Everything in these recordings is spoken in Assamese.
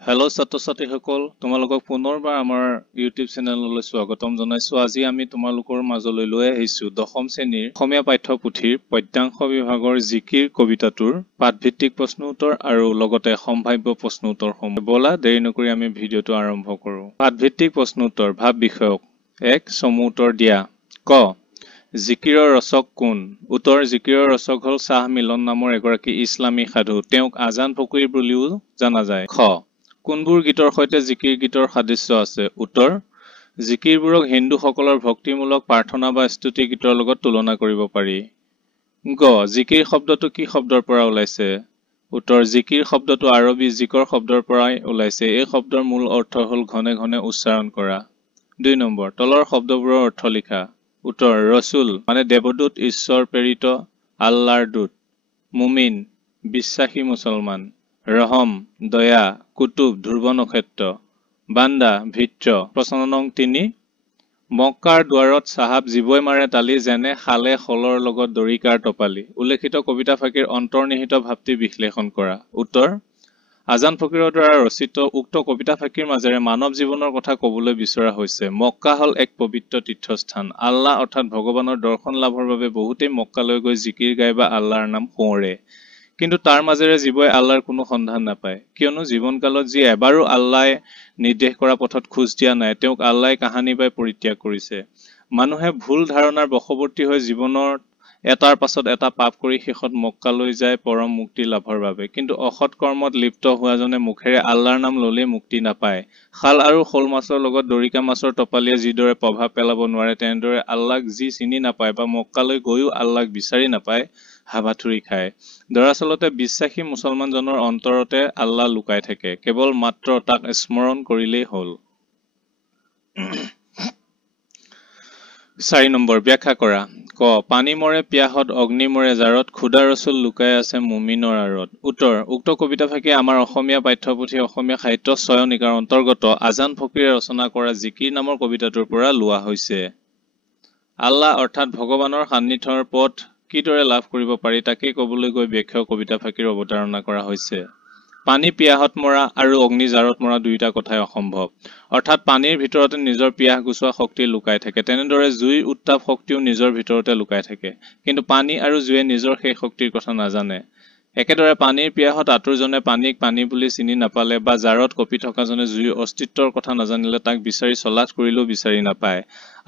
হেল্ল' ছাত্ৰ-ছাত্ৰীসকল, তোমালোকক পুনৰবাৰ আমাৰ ইউটিউব চেনেললৈ স্বাগতম জনাইছো। আজি আমি তোমালোকৰ মাজলৈ লৈ আহিছো 10ম শ্ৰেণীৰ অসমীয়া পাঠ্যপুথিৰ পদ্যাংশ বিভাগৰ জিকিৰ কবিতাটোৰ পাঠভিত্তিক প্ৰশ্ন উত্তৰ আৰু লগতে সম্ভাৱ্য প্ৰশ্ন উত্তৰসমূহ। বলা দেৰি নকৰি আমি ভিডিঅ'টো আৰম্ভ কৰো। পাঠভিত্তিক প্ৰশ্ন উত্তৰ ভাৱ বিষয়ক 1 চমু উত্তৰ দিয়া। ক জিকিৰৰ ৰচক কোন? উত্তৰ জিকিৰৰ ৰচক হল শ্বাহ মিলন নামৰ এগৰাকী ইছলামী সাধু। তেওঁক আজান ফকীৰ বুলিও জনা যায়। খ কোনবোৰ গীতৰ সৈতে জিকিৰ গীতৰ সাদৃশ্য আছে? উত্তৰ জিকিৰবোৰক হিন্দুসকলৰ ভক্তিমূলক প্ৰাৰ্থনা বা স্তুতি গীতৰ লগত তুলনা কৰিব পাৰি। গ জিকিৰ শব্দটো কি শব্দৰ পৰা ওলাইছে? উত্তৰ জিকিৰ শব্দটো আৰবী জিকৰ শব্দৰ পৰাই ওলাইছে। এই শব্দৰ মূল অৰ্থ হল ঘনে ঘনে উচ্চাৰণ কৰা। 2 নম্বৰ তলৰ শব্দবোৰৰ অৰ্থ লিখা। উত্তৰ ৰসুল মানে দেৱদূত, ঈশ্বৰ প্ৰেৰিত, আল্লাহৰ দূত। মুমিন বিশ্বাসী মুছলমান। ৰহম দয়া, কুতুব ধ্ৰুৱ নক্ষত্ৰ, বান্দা ভিত্ৰ। প্ৰশ্ন নং 3 মক্কাৰ দুৱাৰত চাহাব জীৱই মাৰে তালি, যেনে খালে খলৰ লগত দৰিকাৰ টপালি। উল্লেখিত কবিতা ফাঁকিৰ অন্তৰ্নিহিত ভাৱটি বিশ্লেষণ কৰা। উত্তৰ আজান ফকীৰৰ দ্বাৰা ৰচিত উক্ত কবিতা ফাঁকিৰ মাজেৰে মানৱ জীৱনৰ কথা কবলৈ বিচৰা হৈছে। মক্কা হল এক পবিত্ৰ তীৰ্থস্থান। আল্লাহ অৰ্থাৎ ভগৱানৰ দৰ্শন লাভৰ বাবে বহুতেই মক্কালৈ গৈ জিকিৰ গাই বা আল্লাহৰ নাম সোঁৱৰে। কিন্তু তাৰ মাজেৰে জীৱই আল্লাহৰ কোনো সন্ধান নাপায়, কিয়নো জীৱনকালত যি এবাৰো আল্লাহে নিৰ্দেশ কৰা পথত খোজ দিয়া নাই, তেওঁক আল্লাহে কাহানি বাই পৰিত্যাগ কৰিছে। মানুহে ভুল ধাৰণাৰ বশৱৰ্তী হৈ জীৱনৰ এটাৰ পাছত এটা পাপ কৰি শেষত মক্কালৈ যায় পৰম মুক্তি লাভৰ বাবে। কিন্তু অসৎ কৰ্মত লিপ্ত হোৱাজনে মুখেৰে আল্লাহৰ নাম ললেই মুক্তি নাপায়। শাল আৰু শ'ল মাছৰ লগত দৰিকা মাছৰ টপালিয়ে যিদৰে প্ৰভাৱ পেলাব নোৱাৰে, তেনেদৰে আল্লাহক যি চিনি নাপায় বা মক্কালৈ গৈও আল্লাহক বিচাৰি নাপায়, হাবাথুৰি খায়। দৰাচলতে বিশ্বাসী মুছলমানজনৰ অন্তৰতে আল্লাহ লুকাই থাকে, কেৱল মাত্ৰ তাক স্মৰণ কৰিলেই হল। 4 নম্বৰ ব্যাখ্যা কৰা। ক পানী মৰে পিয়াহত, অগ্নি মৰে জাৰত, খুদা ৰচুল লুকাই আছে মুমিনৰ আঁৰত। উত্তৰ উক্ত কবিতা ফাঁকি আমাৰ অসমীয়া পাঠ্যপুথি অসমীয়া সাহিত্য চয়নিকাৰ অন্তৰ্গত আজান ফকীৰে ৰচনা কৰা জিকিৰ নামৰ কবিতাটোৰ পৰা লোৱা হৈছে। আল্লাহ অৰ্থাৎ ভগৱানৰ সান্নিধ্যৰ পথ কিদৰে লাভ কৰিব পাৰি তাকেই কবলৈ গৈ ব্যাখ্যা কবিতা ফাঁকিৰ অৱতাৰণা কৰা হৈছে। পানী পিয়াহত মৰা আৰু অগ্নি জাৰত মৰা দুয়োটা কথাই অসম্ভৱ। অৰ্থাৎ পানীৰ ভিতৰতে নিজৰ পিয়াহ গুচোৱা শক্তি লুকাই থাকে, তেনেদৰে জুইৰ উত্তাপ শক্তিও নিজৰ ভিতৰতে লুকাই থাকে। কিন্তু পানী আৰু জুয়ে নিজৰ সেই শক্তিৰ কথা নাজানে। একেদৰে পানীৰ পিয়াহত আতুৰজনে পানীক পানী বুলি চিনি নাপালে বা জাৰত কঁপি থকাজনে জুইৰ অস্তিত্বৰ কথা নাজানিলে তাক বিচাৰি চলাথ কৰিলেও বিচাৰি নাপায়।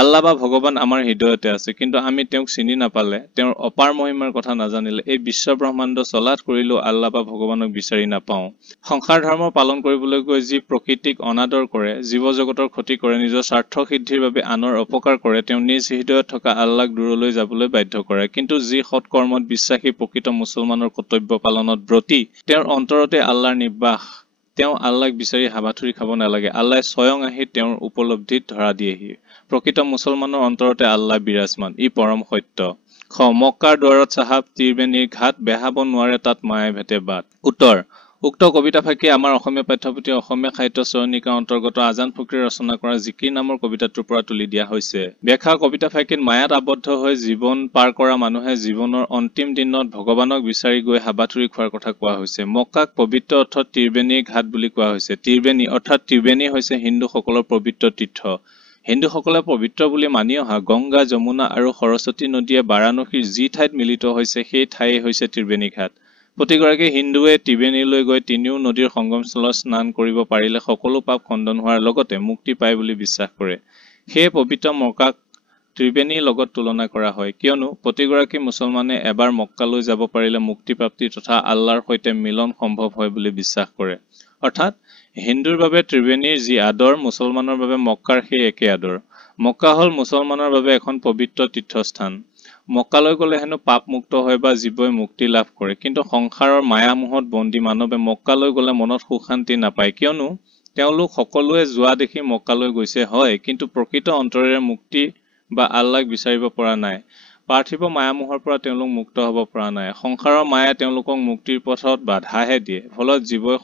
আল্লাহ বা ভগৱান আমাৰ হৃদয়তে আছে, কিন্তু আমি তেওঁক চিনি নাপালে, তেওঁৰ অপাৰ মহিমাৰ কথা নাজানিলে এই বিশ্ব ব্ৰহ্মাণ্ড চলাথ কৰিলেও আল্লাহ বা ভগৱানক বিচাৰি নাপাওঁ। সংসাৰ ধৰ্ম পালন কৰিবলৈ গৈ যি প্ৰকৃতিক অনাদৰ কৰে, জীৱ জগতৰ ক্ষতি কৰে, নিজৰ স্বাৰ্থ সিদ্ধিৰ বাবে আনৰ অপকাৰ কৰে, তেওঁ নিজ হৃদয়ত থকা আল্লাহক দূৰলৈ যাবলৈ বাধ্য কৰে। কিন্তু যি সৎকৰ্মত বিশ্বাসী প্ৰকৃত মুছলমানৰ কৰ্তব্য পালনত ব্ৰতী, তেওঁৰ অন্তৰতে আল্লাহৰ নিবাস, তেওঁ আল্লাহক বিচাৰি হাবাথুৰি খাব নালাগে। আল্লাহ স্বয়ং আহি তেওঁৰ উপলব্ধিত ধৰা দিয়েহি। প্ৰকৃত মুছলমানৰ অন্তৰতে আল্লাহ বিৰাজমান, ই পৰম সত্য। খ মক্কাৰ দুৱাৰত চাহাব ত্ৰিবেণীৰ ঘাট, বেহাব নোৱাৰে তাত মায়ে ভেটে বাট। উত্তৰ উক্ত কবিতা ফাঁকি আমাৰ অসমীয়া পাঠ্যপুথি অসমীয়া সাহিত্য চয়নিকাৰ অন্তৰ্গত আজান ফকীৰে ৰচনা কৰা জিকিৰ নামৰ কবিতাটোৰ পৰা তুলি দিয়া হৈছে। ব্যাখ্যা কবিতা ফাঁকিত মায়াত আবদ্ধ হৈ জীৱন পাৰ কৰা মানুহে জীৱনৰ অন্তিম দিনত ভগৱানক বিচাৰি গৈ হাবাথুৰি খোৱাৰ কথা কোৱা হৈছে। মক্কাক পবিত্ৰ অৰ্থত ত্ৰিবেণীৰ ঘাট বুলি কোৱা হৈছে। ত্ৰিবেণী অৰ্থাৎ ত্ৰিবেণী হৈছে হিন্দুসকলৰ পবিত্ৰ তীৰ্থ। হিন্দুসকলে পবিত্ৰ বুলি মানি অহা গংগা, যমুনা আৰু সৰস্বতী নদীয়ে বাৰাণসীৰ যি ঠাইত মিলিত হৈছে সেই ঠাই হৈছে ত্ৰিবেণী ঘাট। প্ৰতিগৰাকী হিন্দুৱে ত্ৰিবেণীলৈ গৈ তিনিও নদীৰ সংগমস্থলত স্নান কৰিব পাৰিলে সকলো পাপ খণ্ডন হোৱাৰ লগতে মুক্তি পায় বুলি বিশ্বাস কৰে। সেয়ে পবিত্ৰ মক্কাক ত্ৰিবেণীৰ লগত তুলনা কৰা হয়, কিয়নো প্ৰতিগৰাকী মুছলমানে এবাৰ মক্কালৈ যাব পাৰিলে মুক্তিপ্ৰাপ্তি তথা আল্লাহৰ সৈতে মিলন সম্ভৱ হয় বুলি বিশ্বাস কৰে। অৰ্থাৎ হিন্দুৰ বাবে ত্ৰিবেণীৰ যি আদৰ, মুছলমানৰ বাবে মক্কাৰ সেই একে আদৰ। মক্কা হল মুছলমানৰ বাবে এখন পবিত্ৰ তীৰ্থস্থান। মক্কালৈ গলে হেনো পাপ মুক্ত হয় বা জীৱই মুক্তি লাভ কৰে, কিন্তু সংসাৰৰ মায়ামোহত বন্দী মানৱে মক্কালৈ গলে মনত সুখ শান্তি নাপায়, কিয়নো তেওঁলোক সকলোৱে যোৱা দেখি মক্কালৈ গৈছে হয়, কিন্তু প্ৰকৃত অন্তৰেৰে মুক্তি বা আল্লাহক বিচাৰিব পৰা নাই। পাৰ্থিৱ মায়ামোহৰ পৰা তেওঁলোক মুক্ত হব পৰা নাই। সংসাৰৰ মায়াই তেওঁলোকক মুক্তিৰ পথত বাধাহে দিয়ে, ফলত জীৱই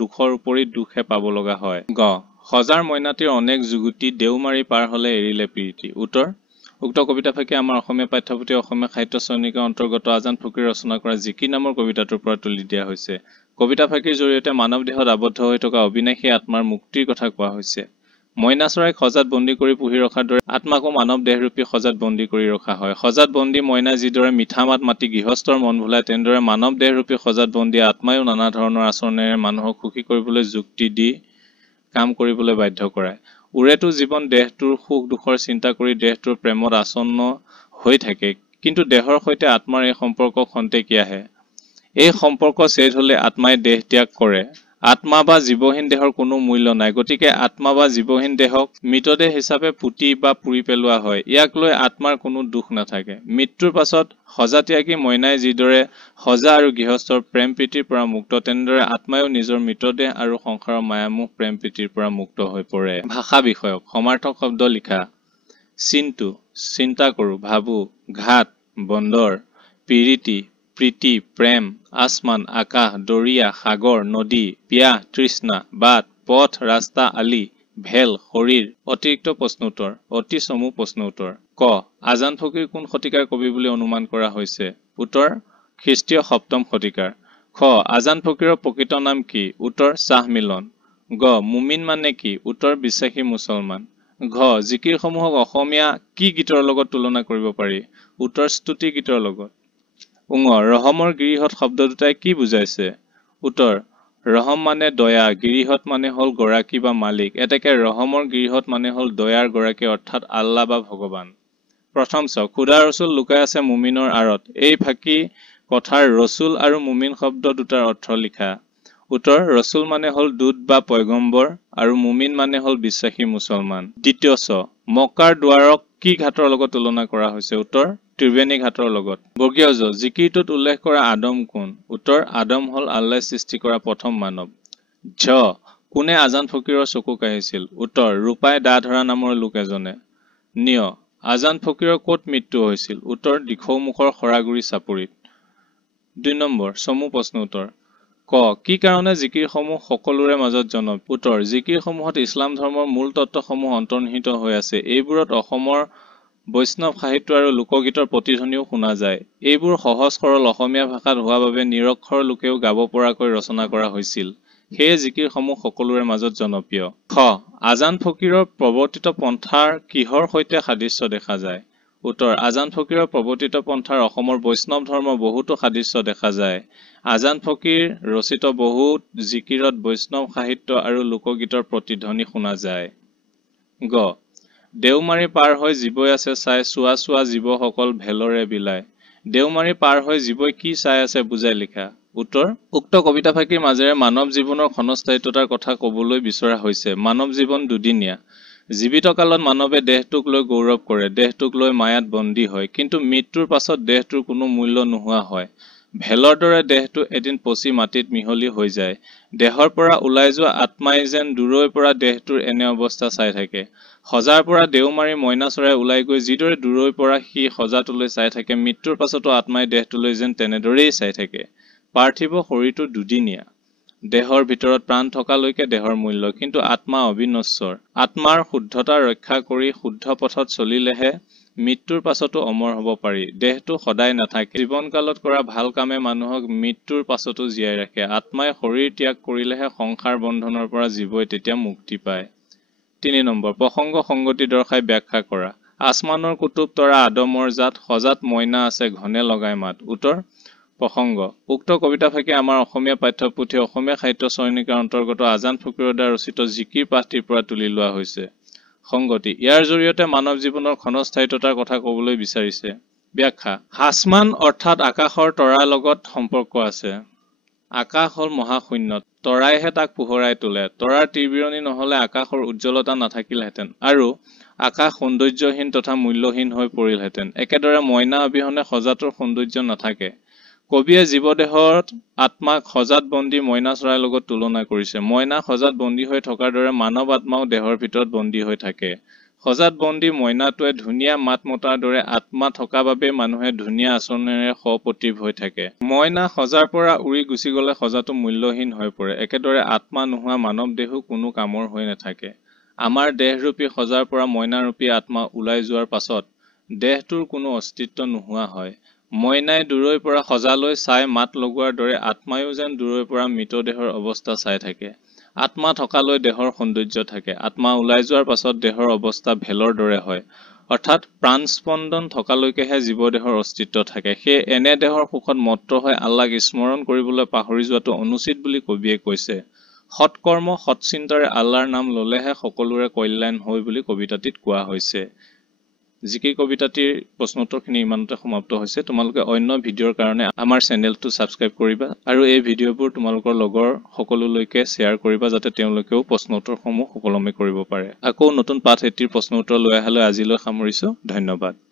দুখৰ উপৰি দুখহে পাব লগা হয়। গ সজাৰ মইনাটিৰ অনেক যুগুতি, দেওমাৰি পাৰ হলে এৰিলে প্ৰীতি। উত্তৰ উক্ত কবিতা ফাঁকি আমাৰ অসমীয়া পাঠ্যপুথি অসমীয়া সাহিত্য চয়নিকাৰ অন্তৰ্গত আজান ফকীৰে ৰচনা কৰা জিকিৰ নামৰ কবিতাটোৰ পৰা তুলি দিয়া হৈছে। কবিতাফাঁকিৰ জৰিয়তে মানৱ দেহত আবদ্ধ হৈ থকা অবিনাশী আত্মাৰ মুক্তিৰ কথা কোৱা হৈছে। মইনা চৰাইক সজাত বন্দী কৰি পুহি ৰখাৰ দৰে আত্মাকো মানৱ দেহৰূপী সজাত বন্দী কৰি ৰখা হয়। সজাত বন্দী মইনাই যিদৰে মিঠা মাত মাতি গৃহস্থৰ মন ভুলায়, তেনেদৰে মানৱ দেহৰূপী সজাত বন্দী আত্মায়ো নানা ধৰণৰ আচৰণেৰে মানুহক সুখী কৰিবলৈ যুক্তি দি কাম কৰিবলৈ বাধ্য কৰায়। উৰেতো জীৱন দেহটোৰ সুখ দুখৰ চিন্তা কৰি দেহটোৰ প্ৰেমত আসন্ন হৈ থাকে, কিন্তু দেহৰ সৈতে আত্মাৰ এই সম্পৰ্ক খন্তেকীয়াহে। এই সম্পৰ্ক ছেদ হলে আত্মাই দেহ ত্যাগ কৰে। আত্মা বা জীৱহীন দেহৰ কোনো মূল্য নাই, গতিকে আত্মা বা জীৱহীন দেহক মৃতদেহ হিচাপে পুতি বা পুৰি পেলোৱা হয়। ইয়াক লৈ আত্মাৰ কোনো দুখ নাথাকে। মৃত্যুৰ পাছত সজা ত্যাগী মইনাই যিদৰে সজা আৰু গৃহস্থৰ প্ৰেম প্ৰীতিৰ পৰা মুক্ত, তেনেদৰে আত্মায়ো নিজৰ মৃতদেহ আৰু সংসাৰৰ মায়ামোহ প্ৰেম প্ৰীতিৰ পৰা মুক্ত হৈ পৰে। ভাষা বিষয়ক সমাৰ্থক শব্দ লিখা। চিন্তু, চিন্তা কৰো, ভাবো। ঘাট, বন্দৰ। প্ৰীতি, প্ৰীতি, প্ৰেম। আসমান, আকাশ। দৰিয়া, সাগৰ, নদী। পিয়াহ, তৃষ্ণা। বাট, পথ, ৰাস্তা, আলি। ভেল, শৰীৰ। অতিৰিক্ত প্ৰশ্নোত্তৰ। অতি চমু প্ৰশ্নোত্তৰ। ক. আজান ফকীৰ কোন শতিকাৰ কবি বুলি অনুমান কৰা হৈছে? উত্তৰ: খ্ৰীষ্টীয় ৭ম শতিকাৰ। খ. আজান ফকীৰৰ প্ৰকৃত নাম কি? উত্তৰ: শ্বাহ মিলন। গ. মুমিন মানে কি? উত্তৰ: বিশ্বাসী মুছলমান। ঘ. জিকিৰসমূহক অসমীয়া কি গীতৰ লগত তুলনা কৰিব পাৰি? উত্তৰ: স্তুতি গীতৰ লগত। উঙ. ৰহমৰ গিৰিহত শব্দ দুটাই কি বুজাইছে? উত্তৰ: ৰহম মানে দয়া, গিৰিহত মানে হল গৰাকী বা মালিক। এতেকে ৰহমৰ গিৰিহত মানে হল দয়াৰ গৰাকী, অৰ্থাৎ আল্লাহ বা ভগৱান। প্ৰথম চ. খুদা ৰচুল লুকাই আছে মুমিনৰ আঁৰত। এই ফাঁকি কথাৰ ৰচুল আৰু মুমিন শব্দ দুটাৰ অৰ্থ লিখা। উত্তৰ: ৰচুল মানে হল দূত বা পয়গম্বৰ আৰু মুমিন মানে হল বিশ্বাসী মুছলমান। দ্বিতীয় চ. মক্কাৰ দুৱাৰক কি ঘাটৰ লগত তুলনা কৰা হৈছে? উত্তৰ: ত্ৰিবেণী ঘাটৰ লগত। বৰ্গীয় জ. জিকিৰটোত উল্লেখ কৰা আদম কোন? উত্তৰ: আদম হল আল্লাহে সৃষ্টি কৰা প্ৰথম মানৱ। ঝ. কোনে আজান ফকীৰৰ চকু কাঢ়িছিল? উত্তৰ: ৰূপাই দা ধৰা নামৰ লোক এজনে। নিয়. আজান ফকীৰৰ ক'ত মৃত্যু হৈছিল? উত্তৰ: দিখৌমুখৰ সৰাগুৰি চাপৰিত। ২ নম্বৰ চমু প্ৰশ্ন উত্তৰ। ক. কি কাৰণে জিকিৰসমূহ সকলোৰে মাজত জনপ্ৰিয়? উত্তৰ: জিকিৰসমূহত ইছলাম ধৰ্মৰ মূল তত্ত্বসমূহ অন্তৰ্নিহিত হৈ আছে। এইবোৰত অসমৰ বৈষ্ণৱ সাহিত্য আৰু লোকগীতৰ প্ৰতিধ্বনিও শুনা যায়। এইবোৰ সহজ সৰল অসমীয়া ভাষাত হোৱা বাবে নিৰক্ষৰ লোকেও গাব পৰাকৈ ৰচনা কৰা হৈছিল। সেয়ে জিকিৰসমূহ সকলোৰে মাজত জনপ্ৰিয়। খ. আজান ফকীৰৰ প্ৰৱৰ্তিত পন্থাৰ কিহৰ সৈতে সাদৃশ্য দেখা যায়? উত্তৰ: আজান ফকীৰৰ প্ৰৱৰ্তিত পন্থাৰ অসমৰ বৈষ্ণৱ ধৰ্মৰ বহুতো সাদৃশ্য দেখা যায়। আজান ফকীৰ ৰচিত বহুত জিকিৰত বৈষ্ণৱ সাহিত্য আৰু লোকগীতৰ প্ৰতিধ্বনি শুনা যায়। গ. দেওমাৰি পাৰ হৈ জীৱই আছে চাই, চোৱা চোৱা জীৱসকল ভেলৰে বিলাই। দেওমাৰি পাৰ হৈ জীৱই কি চাই আছে বুজাই লিখা। উত্তৰ: উক্ত কবিতা ফাঁকিৰ মাজেৰে মানৱ জীৱনৰ ক্ষণস্থায়িত্বতাৰ কথা কবলৈ বিচৰা হৈছে। মানৱ জীৱন দুদিনীয়া। জীৱিত কালত মানৱে দেহটোক লৈ গৌৰৱ কৰে, দেহটোক লৈ মায়াত বন্দী হয়, কিন্তু মৃত্যুৰ পাছত দেহটোৰ কোনো মূল্য নোহোৱা হয়। ভেলৰ দৰে দেহটো এদিন পচি মাটিত মিহলি হৈ যায়। দেহৰ পৰা ওলাই যোৱা আত্মাই যেন দূৰৈৰ পৰা দেহটোৰ এনে অৱস্থা চাই থাকে। সজাৰ পৰা দেওমাৰি মইনা চৰাই ওলাই গৈ যিদৰে দূৰৈৰ পৰা সি সজাটোলৈ চাই থাকে, মৃত্যুৰ পাছতো আত্মাই দেহটোলৈ যেন তেনেদৰেই চাই থাকে। পাৰ্থিৱ শৰীৰটো দুদিনীয়া। দেহৰ ভিতৰত প্ৰাণ থকালৈকে দেহৰ মূল্য, কিন্তু আত্মা অবিনশ্বৰ। আত্মাৰ শুদ্ধতা ৰক্ষা কৰি শুদ্ধ পথত চলিলেহে মৃত্যুৰ পাছতো অমৰ হ'ব পাৰি। দেহটো সদায় নাথাকে। জীৱনকালত কৰা ভাল কামে মানুহক মৃত্যুৰ পাছতো জীয়াই ৰাখে। আত্মাই শৰীৰ ত্যাগ কৰিলেহে সংসাৰ বন্ধনৰ পৰা জীৱই তেতিয়া মুক্তি পায়। ৩ নম্বৰ প্ৰসংগ সংগতি দৰ্শাই ব্যাখ্যা কৰা। আসমানৰ কুতুব তৰা আদমৰ জাত, সজাত মইনা আছে ঘনে লগাই মাত। উত্তৰ: প্ৰসংগ। উক্ত কবিতা ফাঁকি আমাৰ অসমীয়া পাঠ্যপুথি অসমীয়া সাহিত্য চয়নিকাৰ অন্তৰ্গত আজান ফকীৰৰ দ্বাৰা ৰচিত জিকিৰ পাঠটিৰ পৰা তুলি লোৱা হৈছে। সংগতি: ইয়াৰ জৰিয়তে মানৱ জীৱনৰ ক্ষণস্থায়িত্বতাৰ কথা কবলৈ বিচাৰিছে। ব্যাখ্যা: আসমান অৰ্থাৎ আকাশৰ তৰাৰ লগত সম্পৰ্ক আছে। আকাশ হল মহাশূন্য, তৰাইহে তাক পোহৰাই তোলে। তৰাৰ তীৰবিৰণি নহলে আকাশৰ উজ্জ্বলতা নাথাকিলহেঁতেন আৰু আকাশ সৌন্দৰ্যহীন তথা মূল্যহীন হৈ পৰিলহেঁতেন। একেদৰে মইনা অবিহনে সজাটোৰ সৌন্দৰ্য নাথাকে। কবিয়ে জীৱদেহত আত্মাক সজাত বন্দী মইনা চৰাইৰ লগত তুলনা কৰিছে। মইনা সজাত বন্দী হৈ থকাৰ দৰে মানৱ আত্মাও দেহৰ ভিতৰত বন্দী হৈ থাকে। সজাত বন্দী মইনাটোৱে ধুনীয়া মাত মতাৰ দৰে আত্মা থকা বাবে মানুহে ধুনীয়া আচৰণেৰে সপ্ৰতিভ হৈ থাকে। মইনা সজাৰ পৰা উৰি গুচি গলে সজাটো মূল্যহীন হৈ পৰে। একেদৰে আত্মা নোহোৱা মানৱ দেহো কোনো কামৰ হৈ নাথাকে। আমাৰ দেহৰূপী সজাৰ পৰা মইনাৰূপী আত্মা ওলাই যোৱাৰ পাছত দেহটোৰ কোনো অস্তিত্ব নোহোৱা হয়। মইনাই দূৰৈৰ পৰা সজালৈ চাই মাত লগোৱাৰ দৰে আত্মায়ো যেন দূৰৈৰ পৰা মৃতদেহৰ অৱস্থা চাই থাকে। আত্মা থকালৈ দেহৰ সৌন্দৰ্য থাকে। আত্মা ওলাই যোৱাৰ পাছত দেহৰ অৱস্থা ভেলৰ দৰে হয়। অৰ্থাৎ প্ৰাণস্পন্দন থকালৈকেহে জীৱদেহৰ অস্তিত্ব থাকে। সেয়ে এনে দেহৰ সুখত মত্ত হৈ আল্লাহক স্মৰণ কৰিবলৈ পাহৰি যোৱাটো অনুচিত বুলি কবিয়ে কৈছে। সৎকৰ্ম সৎচিন্তাৰে আল্লাহৰ নাম ললেহে সকলোৰে কল্যাণ হয় বুলি কবিতাটিত কোৱা হৈছে। জিকি কবিতাটিৰ প্ৰশ্নোত্তৰখিনি ইমানতে সমাপ্ত হৈছে। তোমালোকে অন্য ভিডিঅ'ৰ কাৰণে আমাৰ চেনেলটো ছাবস্ক্ৰাইব কৰিবা আৰু এই ভিডিঅ'বোৰ তোমালোকৰ লগৰ সকলোলৈকে শ্বেয়াৰ কৰিবা যাতে তেওঁলোকেও প্ৰশ্নোত্তৰসমূহ সুকলমে কৰিব পাৰে। আকৌ নতুন পাঠ 80ৰ প্ৰশ্নোত্তৰ লৈ অহালৈ আজিলৈ সামৰিছো। ধন্যবাদ।